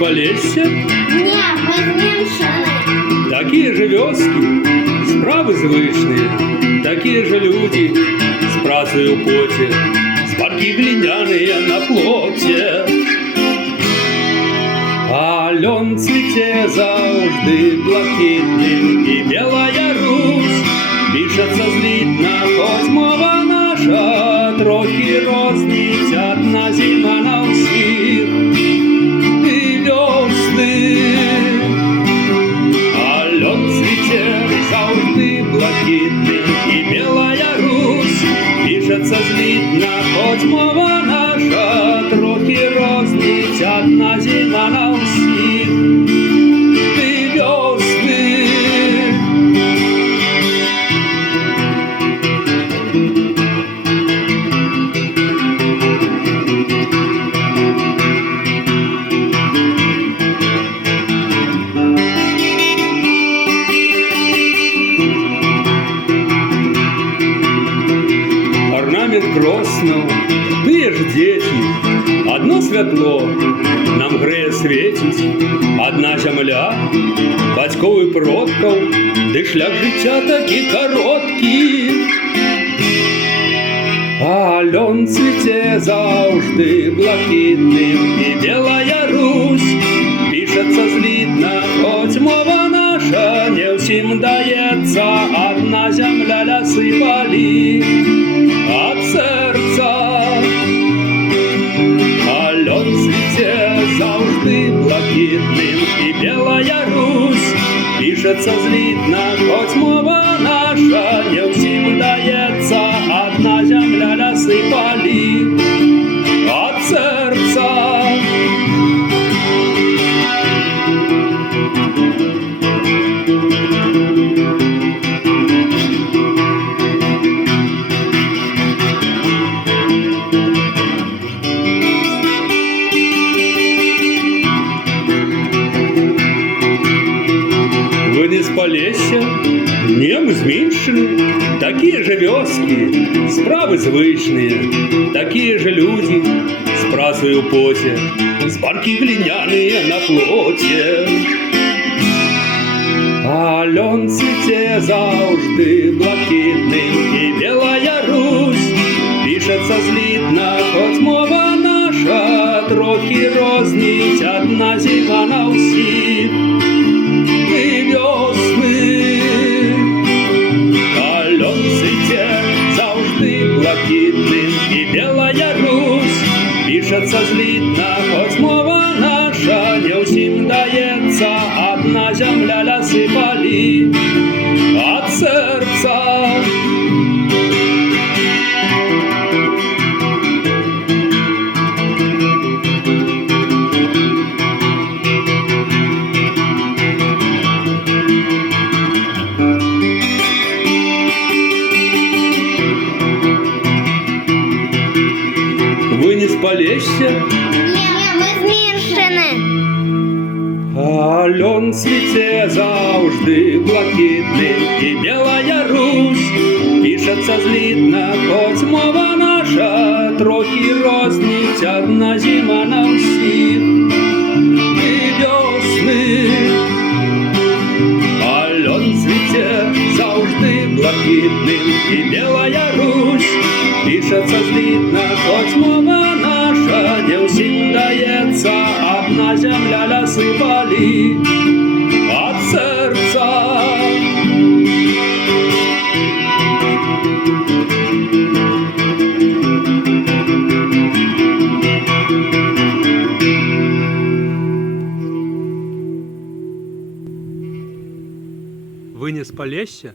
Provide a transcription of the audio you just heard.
Полесья? Не, мы з Мінщини. Такие же вёски, справы звычные, такие же люди с працею в поте, спарки глиняные на плоте. А льон цвіте завжди блакитним, і белая Русь пишеться злітна, хоч мова наша трохи рознить, одна зима на всіх і весни. А льон цвіте завжди блакитним, і белая Русь пишеться злітна, хоч мова наша трохи рознить, одна зима на всіх і весни. Орнамент кроснув, тые ж дети, одно святло нам греє світить, одна земля, батьков і продков, де шлях життя такі короткі. А льон цвіте завжди блакитним, і белая Русь пишеться злітна, хоч мова наша не всім дається, одна земля, ляси, полі от серця. А льон цвіте завжди блакитним, і белая Русь пишеться злітна, хоч мова наша не всім дається, одна земля, ляси, полі от серця. Вы не с Полесья? Не, мы з Мінщини. Такие же вёски, справи звичные, такие же люди с працею в поте, спарки глиняные на плоте. А льон цвіте завжди блакитним, і белая Русь пишеться злітна, хоч мова наша трохи рознить, одна зима на всіх і весни. А льон цвіте завжди блакитним, і белая Русь пишеться злітна, хоч мова наша не всім дається, одна земля, ляси, полі от серця. Вы не с Полесья? Не, ми з Мінщини. А льон цвіте завжди блакитним, і белая Русь пишеться злітна, хоч мова наша трохи рознить, одна зима на всіх і весни. А льон цвіте завжди блакитним, і белая Русь пишеться злітна, хоч мова наша не всім дається, одна земля, ляси, полі от серця. Вы не с Полесья?